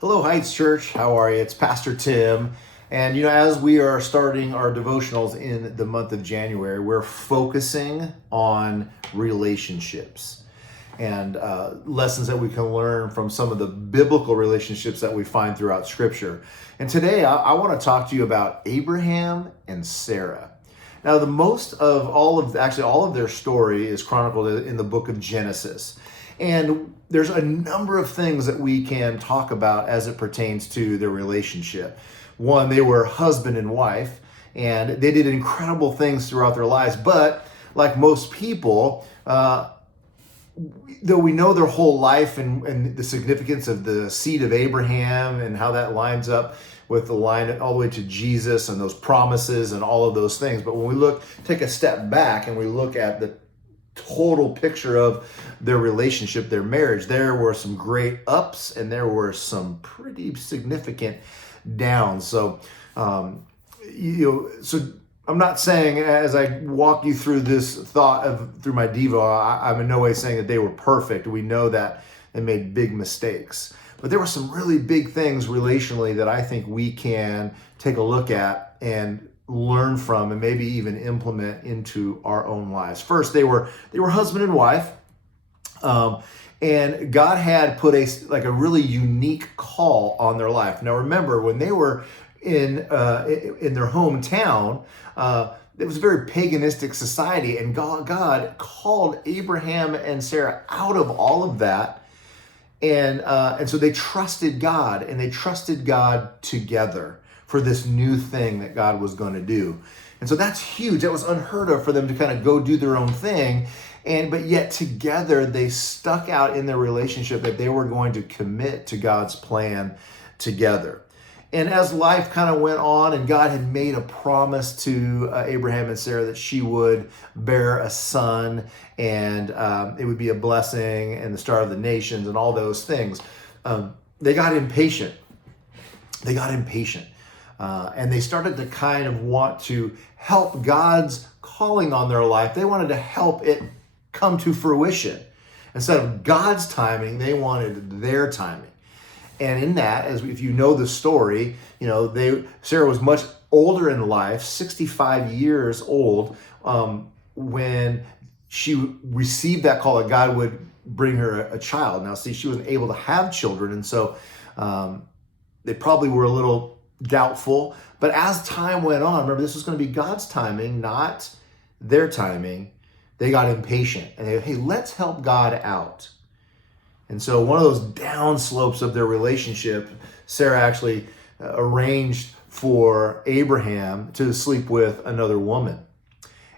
Hello, Heights Church. How are you? It's Pastor Tim. And, as we are starting our devotionals in the month of January, we're focusing on relationships and lessons that we can learn from some of the biblical relationships that we find throughout Scripture. And today I want to talk to you about Abraham and Sarah. Now, the most of all of their story is chronicled in the book of Genesis. And there's a number of things that we can talk about as it pertains to their relationship. One, they were husband and wife, and they did incredible things throughout their lives. But like most people, though we know their whole life and the significance of the seed of Abraham and how that lines up with the line all the way to Jesus and those promises and all of those things. But when we take a step back and we look at the total picture of their relationship, their marriage, there were some great ups and there were some pretty significant downs. So, so I'm not saying as I walk you through this through my Devo, I'm in no way saying that they were perfect. We know that they made big mistakes, but there were some really big things relationally that I think we can take a look at and learn from and maybe even implement into our own lives. First, they were husband and wife, and God had put a really unique call on their life. Now, remember when they were in their hometown, it was a very paganistic society, and God called Abraham and Sarah out of all of that, and so they trusted God, and they trusted God together for this new thing that God was going to do. And so that's huge. That was unheard of for them to kind of go do their own thing. But yet together they stuck out in their relationship that they were going to commit to God's plan together. And as life kind of went on and God had made a promise to Abraham and Sarah that she would bear a son and it would be a blessing and the star of the nations and all those things, they got impatient. And they started to kind of want to help God's calling on their life. They wanted to help it come to fruition. Instead of God's timing, they wanted their timing. And in that, if you know the story, Sarah was much older in life, 65 years old, when she received that call that God would bring her a child. Now, see, she wasn't able to have children, and so they probably were a little doubtful. But as time went on, remember, this was going to be God's timing, not their timing. They got impatient and hey, let's help God out. And so one of those down slopes of their relationship, Sarah actually arranged for Abraham to sleep with another woman.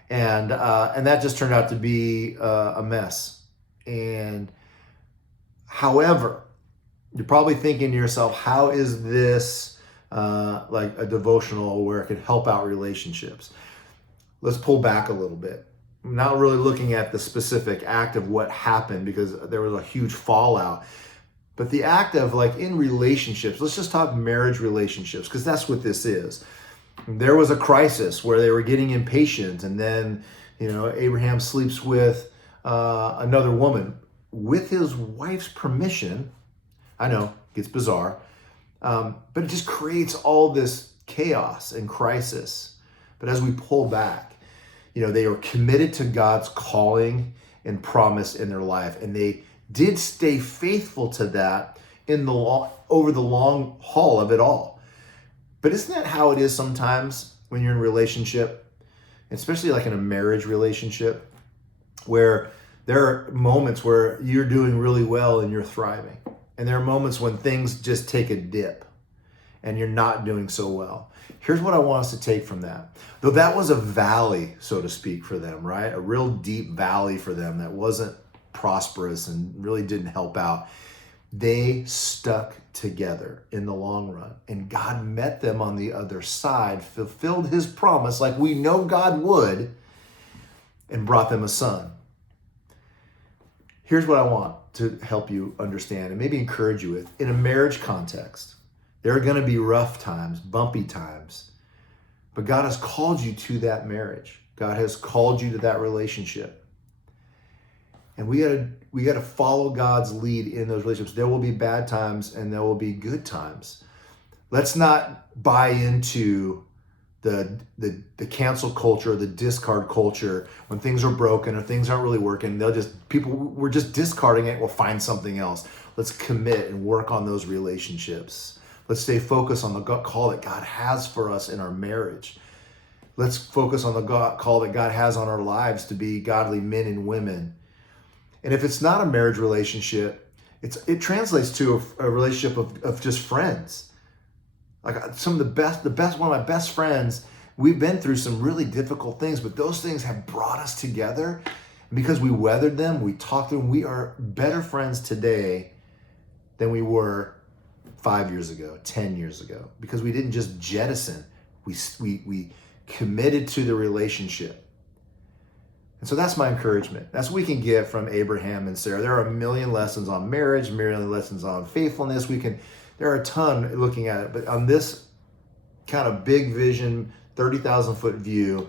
And that just turned out to be a mess. And however, you're probably thinking to yourself, how is this like a devotional where it can help out relationships? Let's pull back a little bit. I'm not really looking at the specific act of what happened because there was a huge fallout. But the act of in relationships, let's just talk marriage relationships because that's what this is. There was a crisis where they were getting impatient, and then Abraham sleeps with another woman with his wife's permission. I know, it gets bizarre. But it just creates all this chaos and crisis. But as we pull back, they are committed to God's calling and promise in their life. And they did stay faithful to that over the long haul of it all. But isn't that how it is sometimes when you're in a relationship, especially like in a marriage relationship, where there are moments where you're doing really well and you're thriving. And there are moments when things just take a dip and you're not doing so well. Here's what I want us to take from that. Though that was a valley, so to speak, for them, right? A real deep valley for them that wasn't prosperous and really didn't help out. They stuck together in the long run. And God met them on the other side, fulfilled his promise like we know God would, and brought them a son. Here's what I want to help you understand and maybe encourage you with. In a marriage context, there are going to be rough times, bumpy times, but God has called you to that marriage. God has called you to that relationship. And we gotta follow God's lead in those relationships. There will be bad times and there will be good times. Let's not buy into the cancel culture, the discard culture. When things are broken or things aren't really working, we're just discarding it. We'll find something else. Let's commit and work on those relationships. Let's stay focused on the call that God has for us in our marriage. Let's focus on the call that God has on our lives to be godly men and women. And if it's not a marriage relationship, it translates to a relationship of just friends. Like some of the best, one of my best friends, we've been through some really difficult things, but those things have brought us together. And because we weathered them, we talked through them, we are better friends today than we were 5 years ago, 10 years ago, because we didn't just jettison, we committed to the relationship. And so that's my encouragement. That's what we can get from Abraham and Sarah. There are a million lessons on marriage, a million lessons on faithfulness. There are a ton looking at it, but on this kind of big vision, 30,000 foot view,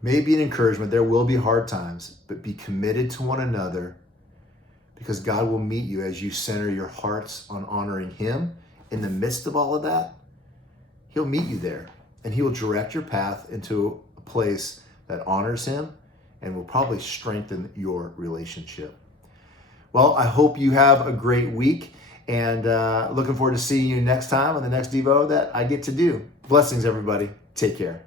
maybe an encouragement. There will be hard times, but be committed to one another, because God will meet you as you center your hearts on honoring Him. In the midst of all of that, He'll meet you there, and He will direct your path into a place that honors Him and will probably strengthen your relationship. Well, I hope you have a great week, and looking forward to seeing you next time on the next Devo that I get to do. Blessings, everybody. Take care.